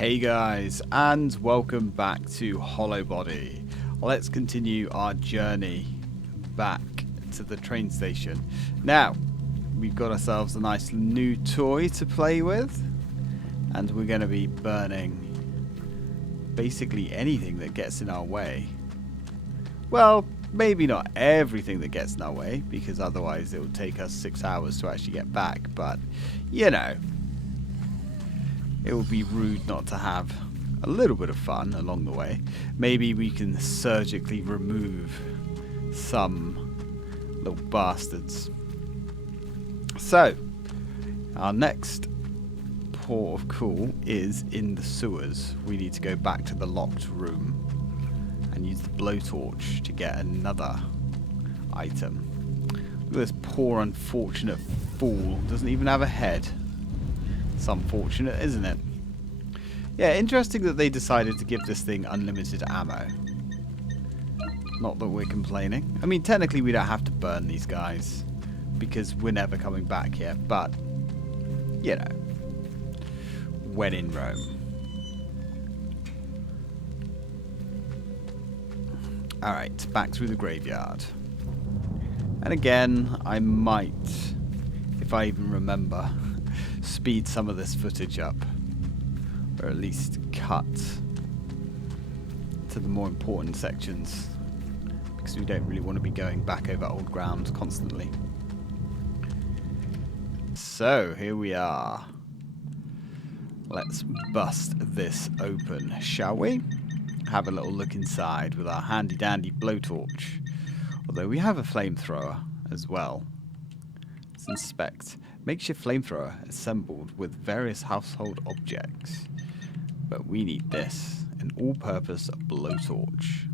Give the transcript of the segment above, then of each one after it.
Hey guys, and welcome back to Hollowbody. Let's continue our journey back to the train station. Now, we've got ourselves a nice new toy to play with, and we're going to be burning basically anything that gets in our way. Well, maybe not everything that gets in our way, because otherwise it would take us 6 hours to actually get back, but you know, it would be rude not to have a little bit of fun along the way. Maybe we can surgically remove some little bastards. So, our next port of call is in the sewers. We need to go back to the locked room and use the blowtorch to get another item. Look at this poor unfortunate fool. Doesn't even have a head. It's unfortunate, isn't it? Yeah, interesting that they decided to give this thing unlimited ammo. Not that we're complaining. I mean, technically we don't have to burn these guys because we're never coming back here, but you know, when in Rome. Alright, back through the graveyard. And again, I might, if I even remember, speed some of this footage up, or at least cut to the more important sections, because we don't really want to be going back over old ground constantly. So here we are. Let's bust this open, shall we? Have a little look inside with our handy dandy blowtorch, although we have a flamethrower as well. Let's inspect. Makeshift flamethrower assembled with various household objects. But we need this, an all-purpose blowtorch.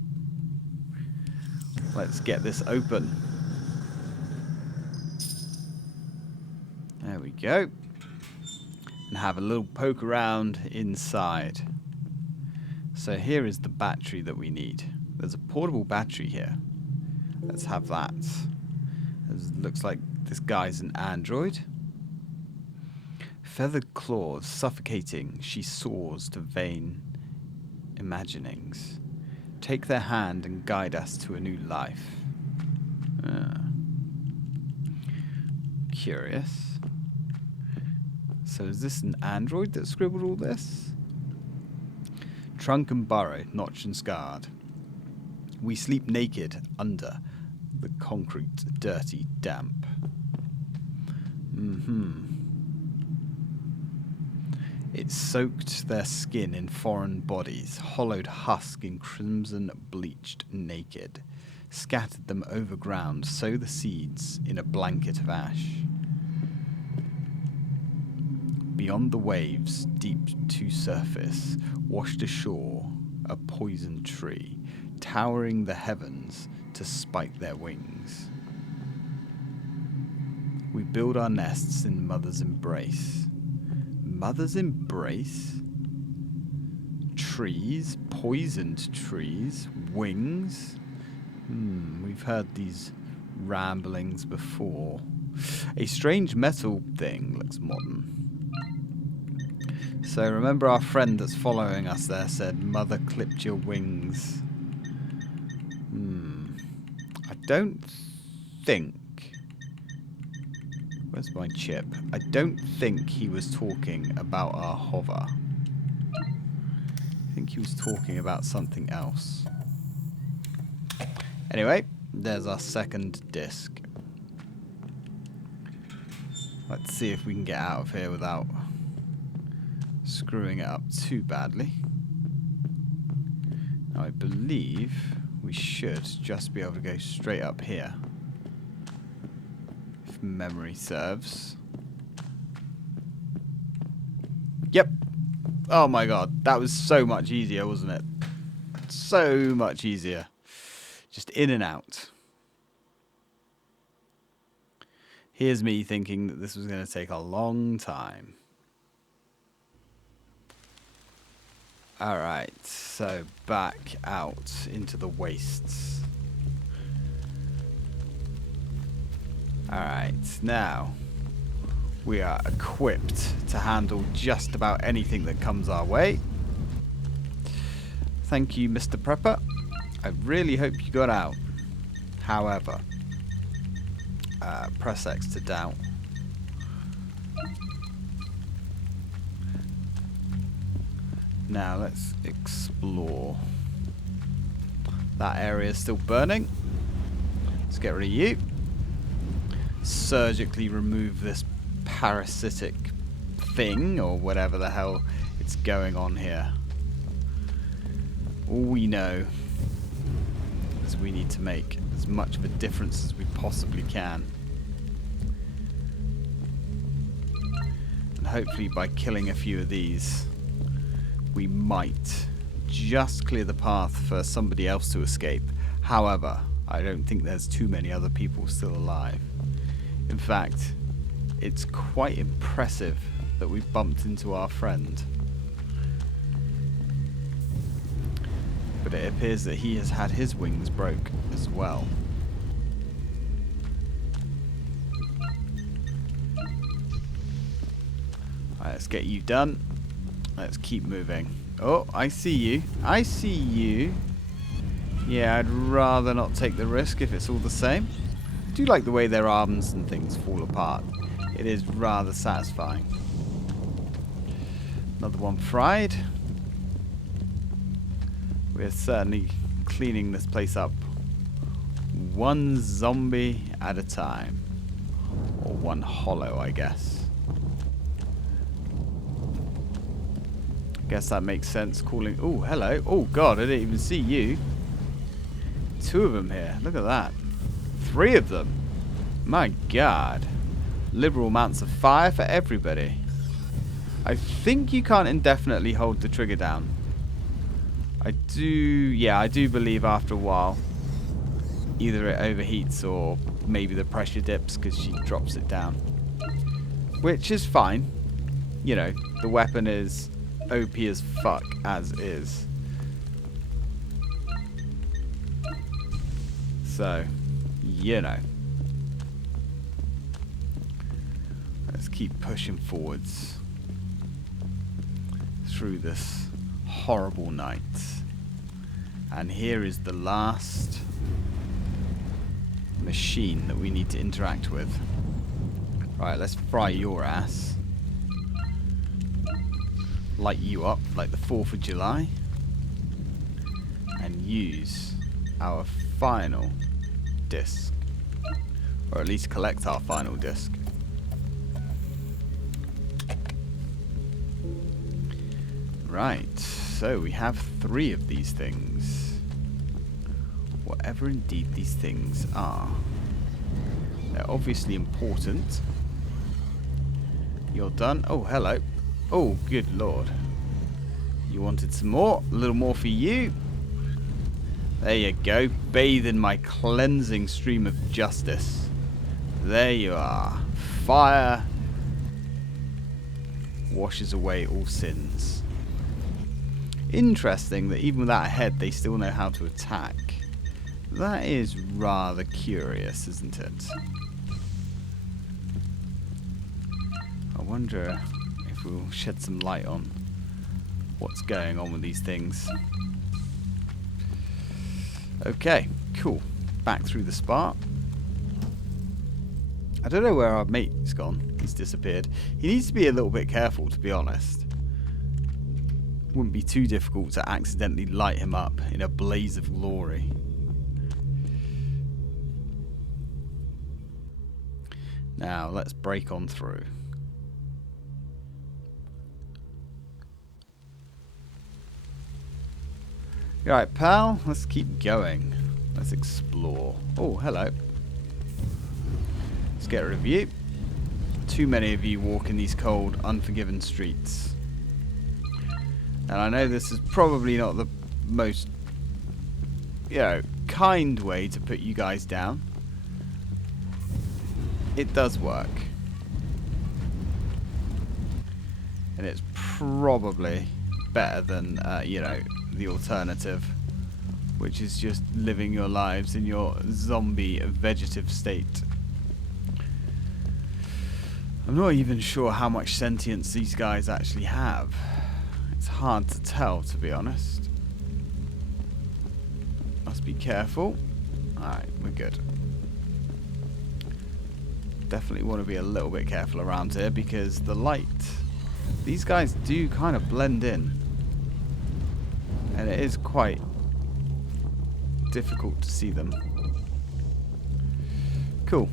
Let's get this open. There we go. And have a little poke around inside. So here is the battery that we need. There's a portable battery here. Let's have that. It looks like this guy's an android. Feathered claws, suffocating, she soars to vain imaginings. Take their hand and guide us to a new life. Curious. So is this an android that scribbled all this? Trunk and burrow, notched and scarred. We sleep naked under the concrete, dirty, damp. It soaked their skin in foreign bodies, hollowed husk in crimson bleached naked, scattered them over ground, sow the seeds in a blanket of ash. Beyond the waves, deep to surface, washed ashore, a poison tree, towering the heavens to spike their wings. We build our nests in mother's embrace. Mother's embrace? Trees? Poisoned trees? Wings? We've heard these ramblings before. A strange metal thing looks modern. So remember our friend that's following us there said, Mother clipped your wings. I don't think... Where's my chip? I don't think he was talking about our hover. I think he was talking about something else. Anyway, there's our second disc. Let's see if we can get out of here without screwing it up too badly. Now I believe we should just be able to go straight up here. Memory serves. Yep. Oh my god, that was so much easier, wasn't it? So much easier. Just in and out. Here's me thinking that this was going to take a long time. Alright, so back out into the wastes. Alright, now we are equipped to handle just about anything that comes our way. Thank you, Mr. Prepper. I really hope you got out. However, press X to doubt. Now let's explore. That area is still burning. Let's get rid of you. Surgically remove this parasitic thing, or whatever the hell it's going on here. All we know is we need to make as much of a difference as we possibly can. And hopefully by killing a few of these, we might just clear the path for somebody else to escape. However, I don't think there's too many other people still alive. In fact, it's quite impressive that we bumped into our friend. But it appears that he has had his wings broke as well. Alright, let's get you done. Let's keep moving. Oh, I see you. I see you. Yeah, I'd rather not take the risk if it's all the same. I do like the way their arms and things fall apart. It is rather satisfying. Another one fried. We're certainly cleaning this place up one zombie at a time. Or one hollow, I guess. Guess that makes sense, calling... Oh, hello. Oh, God, I didn't even see you. 2 of them here. Look at that. 3 of them. My God. Liberal amounts of fire for everybody. I think you can't indefinitely hold the trigger down. I do believe after a while either it overheats or maybe the pressure dips because she drops it down. Which is fine. You know, the weapon is OP as fuck as is. So, you know. Let's keep pushing forwards through this horrible night. And here is the last machine that we need to interact with. Right, let's fry your ass. Light you up like the 4th of July. And use our final disc. Or at least collect our final disc. Right, so we have 3 of these things. Whatever indeed these things are. They're obviously important. You're done. Oh, hello. Oh, good lord. You wanted some more? A little more for you. There you go. Bathe in my cleansing stream of justice. There you are. Fire washes away all sins. Interesting that even without a head, they still know how to attack. That is rather curious, isn't it? I wonder if we'll shed some light on what's going on with these things. Okay, cool. Back through the spa. I don't know where our mate's gone. He's disappeared. He needs to be a little bit careful, to be honest. Wouldn't be too difficult to accidentally light him up in a blaze of glory. Now, let's break on through. Alright, pal, let's keep going. Let's explore. Oh, hello. Let's get rid of you. Too many of you walk in these cold, unforgiving streets. And I know this is probably not the most, you know, kind way to put you guys down. It does work. And it's probably better than, you know, the alternative, which is just living your lives in your zombie vegetative state. I'm not even sure how much sentience these guys actually have. It's hard to tell, to be honest. Must be careful. Alright, we're good. Definitely want to be a little bit careful around here because the light, these guys do kind of blend in. And it is quite difficult to see them. Cool.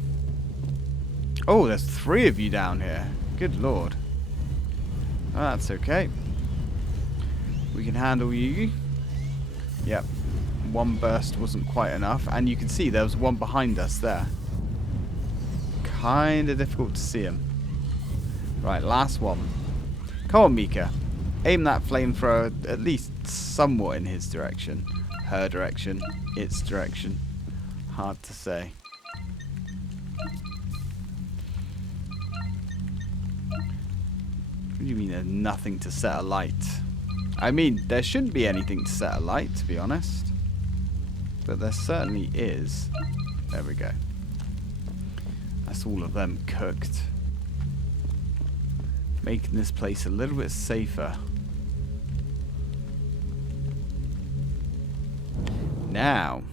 Oh, there's 3 of you down here. Good lord. Oh, that's okay. We can handle you. Yep. 1 burst wasn't quite enough. And you can see there was one behind us there. Kind of difficult to see him. Right, last one. Come on, Mika. Aim that flamethrower at least somewhat in his direction. Her direction. Its direction. Hard to say. What do you mean there's nothing to set alight? I mean, there shouldn't be anything to set alight, to be honest. But there certainly is. There we go. That's all of them cooked. Making this place a little bit safer. Now,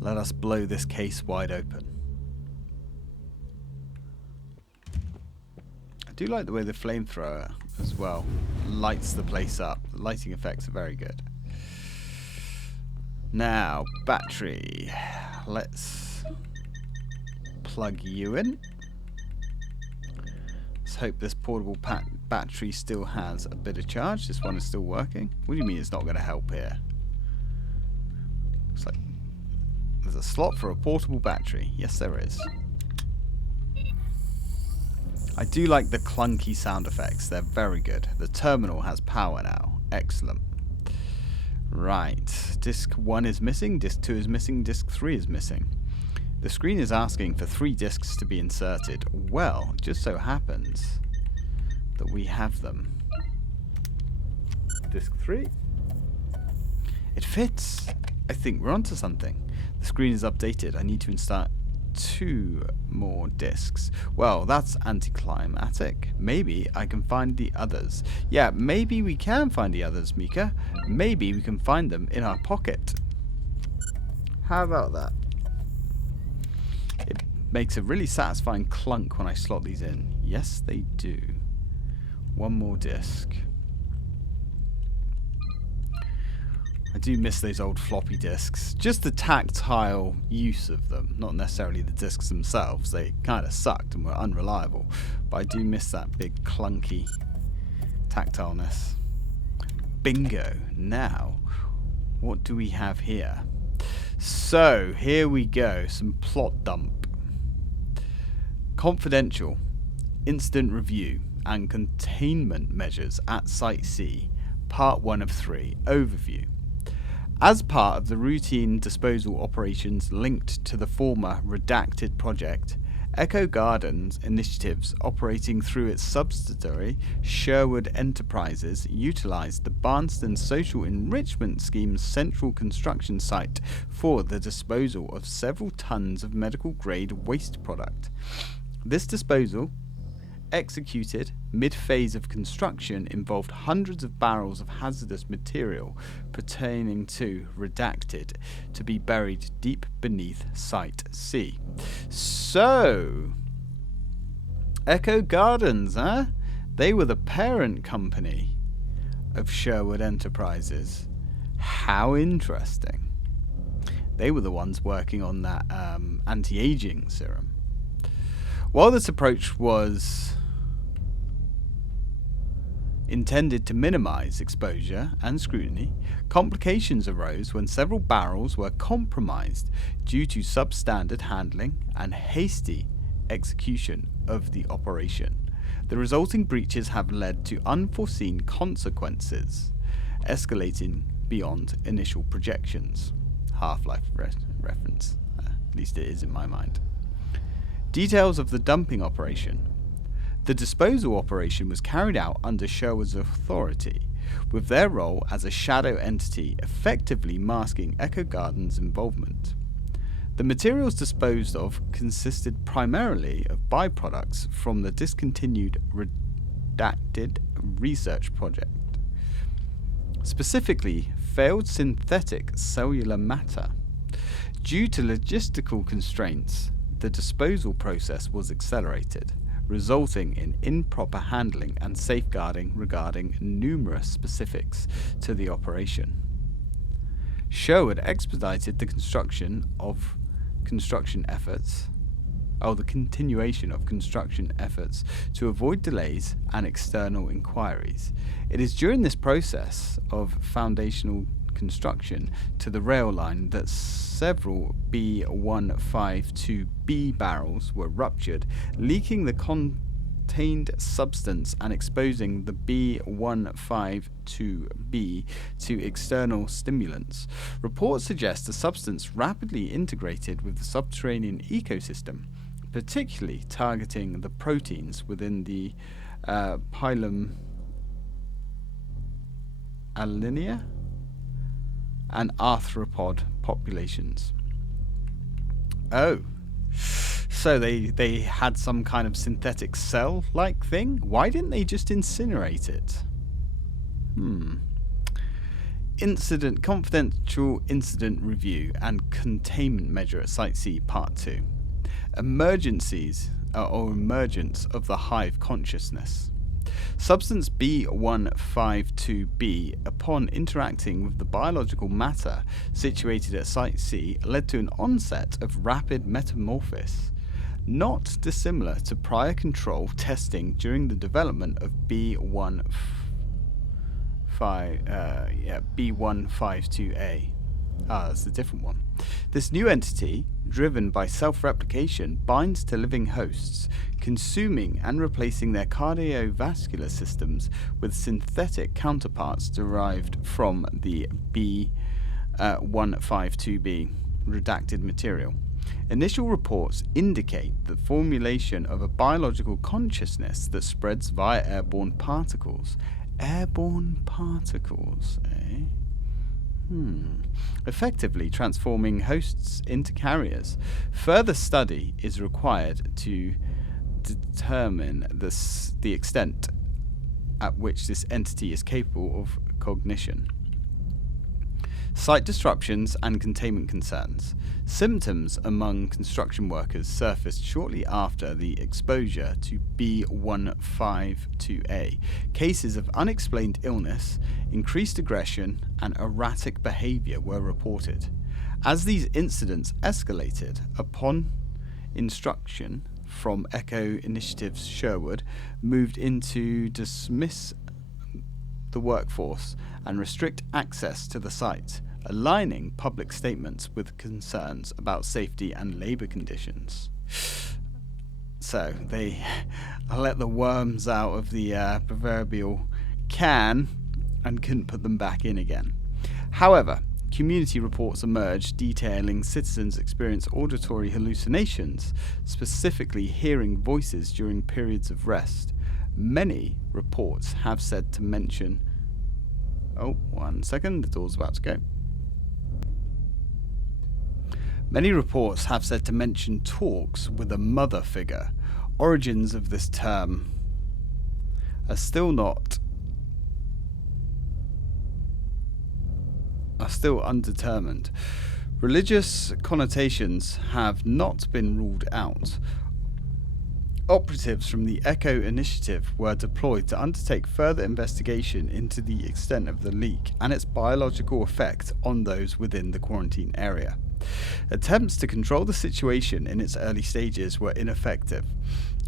let us blow this case wide open. I do like the way the flamethrower as well lights the place up. The lighting effects are very good. Now, battery. Let's plug you in. Let's hope this portable battery still has a bit of charge. This one is still working. What do you mean it's not going to help here? Looks like there's a slot for a portable battery. Yes, there is. I do like the clunky sound effects. They're very good. The terminal has power now. Excellent. Right. Disk 1 is missing. Disk 2 is missing. Disk 3 is missing. The screen is asking for 3 disks to be inserted. Well, it just so happens that we have them. Disk 3. It fits. I think we're onto something. The screen is updated. I need to insert 2 more disks. Well, that's anticlimactic. Maybe I can find the others. Yeah, maybe we can find the others, Mika. Maybe we can find them in our pocket. How about that? It makes a really satisfying clunk when I slot these in. Yes, they do. 1 more disc. I do miss those old floppy disks. Just the tactile use of them, not necessarily the disks themselves. They kind of sucked and were unreliable. But I do miss that big clunky tactileness. Bingo. Now, what do we have here? So, here we go. Some plot dump. Confidential. Incident review and containment measures at Site C. Part 1 of 3. Overview. As part of the routine disposal operations linked to the former redacted project, Echo Gardens initiatives operating through its subsidiary Sherwood Enterprises utilized the Barnston Social Enrichment Scheme's central construction site for the disposal of several tons of medical-grade waste product. This disposal, executed mid-phase of construction, involved hundreds of barrels of hazardous material pertaining to redacted to be buried deep beneath Site C. So, Echo Gardens, huh? They were the parent company of Sherwood Enterprises. How interesting. They were the ones working on that anti-aging serum. While this approach was intended to minimize exposure and scrutiny, complications arose when several barrels were compromised due to substandard handling and hasty execution of the operation. The resulting breaches have led to unforeseen consequences, escalating beyond initial projections. Half-Life reference, at least it is in my mind. Details of the dumping operation. The disposal operation was carried out under Sherwood's authority, with their role as a shadow entity effectively masking Echo Gardens' involvement. The materials disposed of consisted primarily of byproducts from the discontinued redacted research project. specifically failed synthetic cellular matter. Due to logistical constraints, the disposal process was accelerated, resulting in improper handling and safeguarding regarding numerous specifics to the operation. Sherwood expedited the continuation of construction efforts to avoid delays and external inquiries. It is during this process of foundational construction to the rail line that several B152B barrels were ruptured, leaking the contained substance and exposing the B152B to external stimulants. Reports suggest the substance rapidly integrated with the subterranean ecosystem, particularly targeting the proteins within the phylum Alinea and arthropod populations. Oh, so they had some kind of synthetic cell-like thing? Why didn't they just incinerate it? Confidential incident review and containment measure at Site C, Part 2. Emergence of the hive consciousness. Substance B152B, upon interacting with the biological matter situated at Site C, led to an onset of rapid metamorphosis, not dissimilar to prior control testing during the development of B152A. That's a different one. This new entity, driven by self-replication, binds to living hosts, consuming and replacing their cardiovascular systems with synthetic counterparts derived from the B152B redacted material. Initial reports indicate the formulation of a biological consciousness that spreads via airborne particles. Airborne particles, eh? Effectively transforming hosts into carriers. Further study is required to determine the extent at which this entity is capable of cognition. Site disruptions and containment concerns. Symptoms among construction workers surfaced shortly after the exposure to B152A. Cases of unexplained illness, increased aggression, and erratic behavior were reported. As these incidents escalated, upon instruction from Echo Initiatives, Sherwood moved in to dismiss the workforce and restrict access to the site, aligning public statements with concerns about safety and labour conditions. So they let the worms out of the proverbial can and couldn't put them back in again. However, community reports emerged detailing citizens experience auditory hallucinations, specifically hearing voices during periods of rest. Many reports have said to mention... Oh, 1 second, the door's about to go. Many reports have said to mention talks with a mother figure. Origins of this term are still undetermined. Religious connotations have not been ruled out. Operatives from the Echo Initiative were deployed to undertake further investigation into the extent of the leak and its biological effect on those within the quarantine area. Attempts to control the situation in its early stages were ineffective,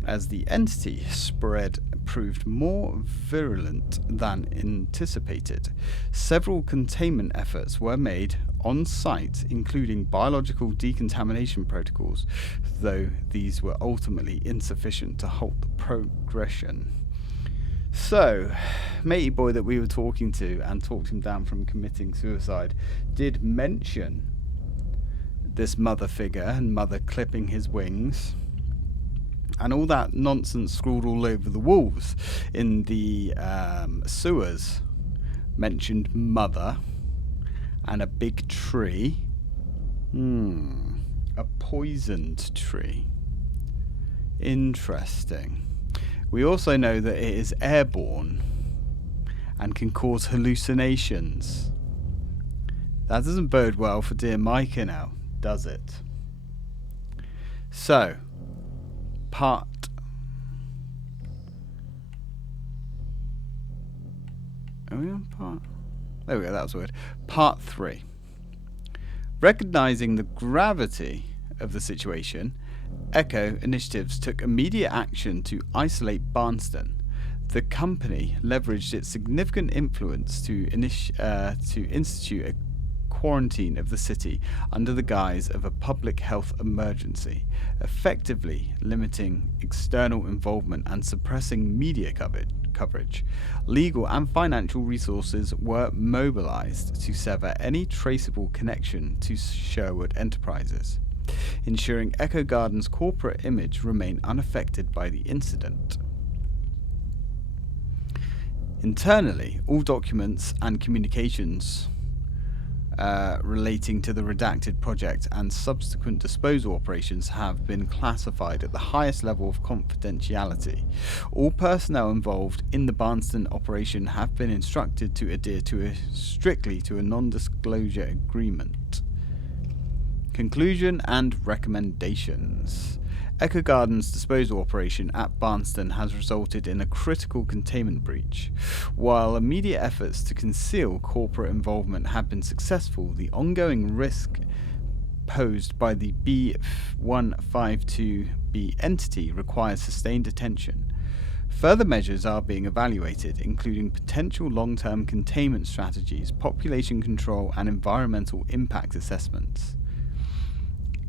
as the entity spread proved more virulent than anticipated. Several containment efforts were made on site, including biological decontamination protocols, though these were ultimately insufficient to halt the progression. So, matey boy that we were talking to and talked him down from committing suicide did mention this mother figure and mother clipping his wings and all that nonsense scrawled all over the walls in the sewers. Mentioned mother and a big tree. A poisoned tree. Interesting. We also know that it is airborne and can cause hallucinations. That doesn't bode well for dear Micah now, does it? So, are we on part? There we go, that was weird. Part 3. Recognizing the gravity of the situation, Echo Initiatives took immediate action to isolate Barnston. The company leveraged its significant influence to institute a quarantine of the city under the guise of a public health emergency, effectively limiting external involvement and suppressing media coverage. Legal and financial resources were mobilized to sever any traceable connection to Sherwood Enterprises, ensuring Echo Garden's corporate image remained unaffected by the incident. Internally, all documents and communications relating to the redacted project and subsequent disposal operations have been classified at the highest level of confidentiality. All personnel involved in the Barnston operation have been instructed to adhere strictly to a non-disclosure agreement. Conclusion and recommendations. Echo Garden's disposal operation at Barnston has resulted in a critical containment breach. While immediate efforts to conceal corporate involvement have been successful, the ongoing risk posed by the B152B entity requires sustained attention. Further measures are being evaluated, including potential long-term containment strategies, population control, and environmental impact assessments.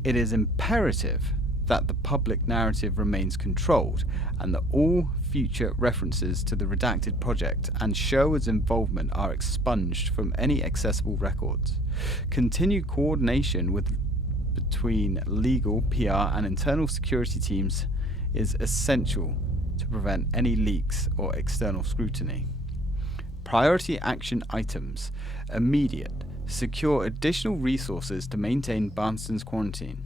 It is imperative that the public narrative remains controlled and that all future references to the redacted project and Sherwood's involvement are expunged from any accessible records. Continued coordination between legal, PR, and internal security teams is essential to prevent any leaks or external scrutiny. Priority action items. Immediate. Secure additional resources to maintain Barnston's quarantine.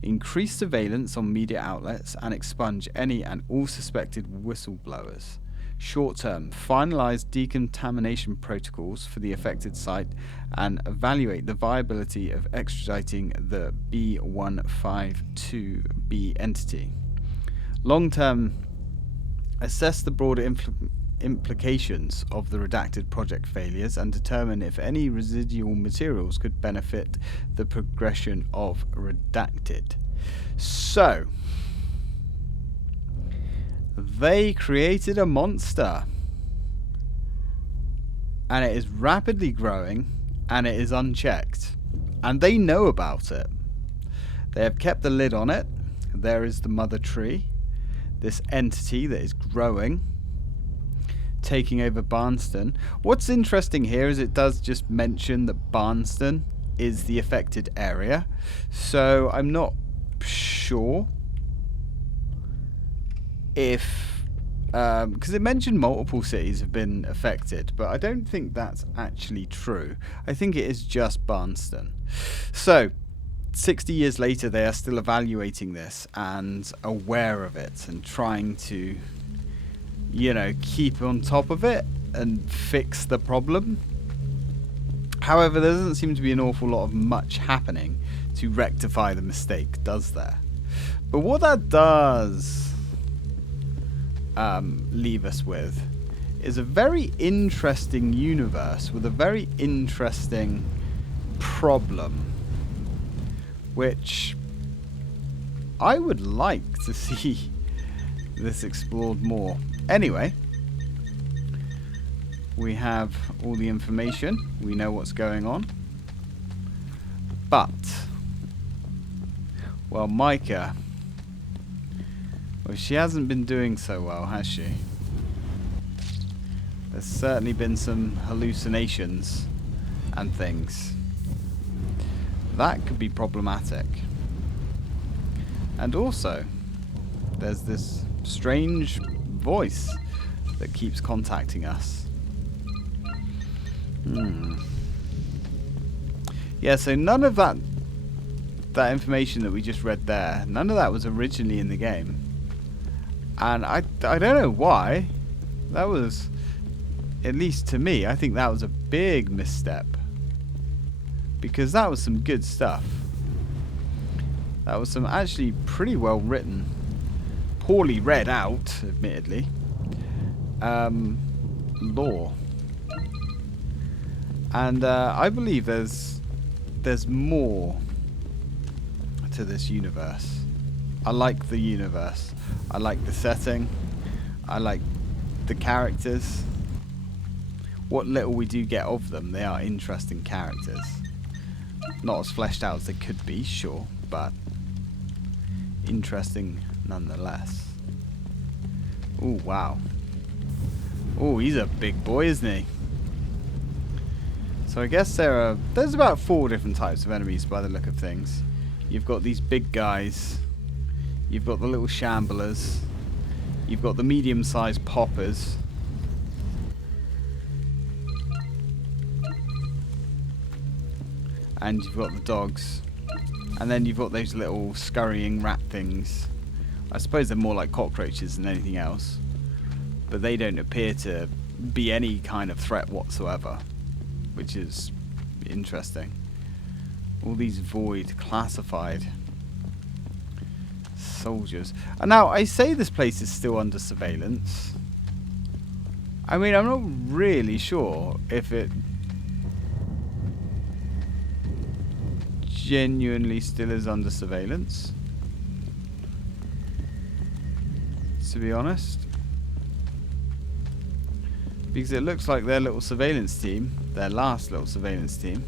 Increase surveillance on media outlets and expunge any and all suspected whistleblowers. Short-term, finalize decontamination protocols for the affected site and evaluate the viability of extraditing the B152B entity. Long-term, assess the broader implications of the redacted project failures and determine if any residual materials could benefit the progression of redacted. So, they created a monster, and it is rapidly growing, and it is unchecked, and they know about it. They have kept the lid on it. There is the mother tree, this entity that is growing, taking over Barnston. What's interesting here is it does just mention that Barnston is the affected area, so I'm not sure if because it mentioned multiple cities have been affected, but I don't think that's actually true. I think it is just Barnston. So 60 years later, they are still evaluating this and aware of it and trying to, you know, keep on top of it and fix the problem. However, there doesn't seem to be an awful lot of much happening to rectify the mistake, does there? But what that does leave us with is a very interesting universe with a very interesting problem, which I would like to see this explored more. Anyway, we have all the information. We know what's going on. But, well, Micah, well, she hasn't been doing so well, has she? There's certainly been some hallucinations and things. That could be problematic. And also, there's this strange voice that keeps contacting us. Yeah, so none of that information that we just read there, none of that was originally in the game. And I don't know why. That was at least to me, I think that was a big misstep. Because that was some good stuff. That was some actually pretty well written, poorly read out, admittedly, lore. And I believe there's more to this universe. I like the universe. I like the setting. I like the characters. What little we do get of them, they are interesting characters. Not as fleshed out as they could be, sure, but interesting nonetheless. Oh, wow. Oh, he's a big boy, isn't he? So I guess there's about 4 different types of enemies by the look of things. You've got these big guys. You've got the little shamblers. You've got the medium-sized poppers. And you've got the dogs. And then you've got those little scurrying rat things. I suppose they're more like cockroaches than anything else. But they don't appear to be any kind of threat whatsoever, which is interesting. All these void classified soldiers. And now, I say this place is still under surveillance. I mean, I'm not really sure if it genuinely still is under surveillance, to be honest. Because it looks like their little surveillance team, their last little surveillance team,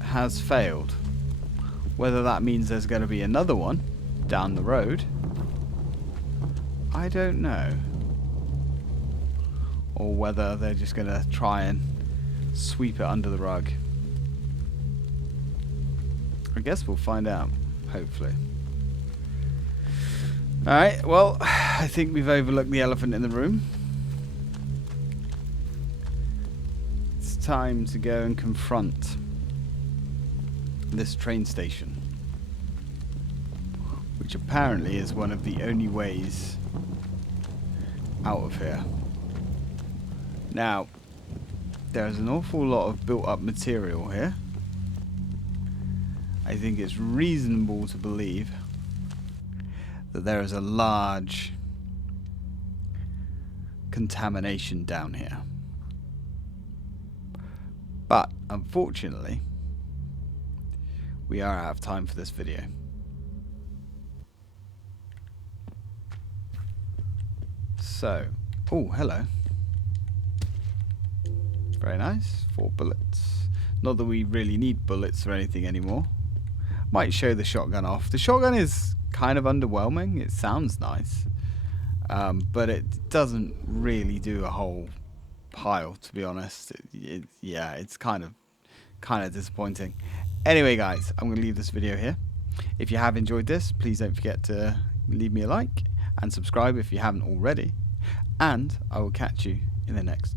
has failed. Whether that means there's going to be another one down the road, I don't know. Or whether they're just going to try and sweep it under the rug. I guess we'll find out, hopefully. Alright, well, I think we've overlooked the elephant in the room. It's time to go and confront this train station, which apparently is one of the only ways out of here. Now, there's an awful lot of built-up material here. I think it's reasonable to believe that there is a large contamination down here. But, unfortunately, we are out of time for this video. So, oh, hello. Very nice. 4 bullets. Not that we really need bullets or anything anymore. Might show the shotgun off. The shotgun is kind of underwhelming. It sounds nice, but it doesn't really do a whole pile, to be honest. Yeah, it's kind of disappointing. Anyway, guys, I'm going to leave this video here. If you have enjoyed this, please don't forget to leave me a like and subscribe if you haven't already. And I will catch you in the next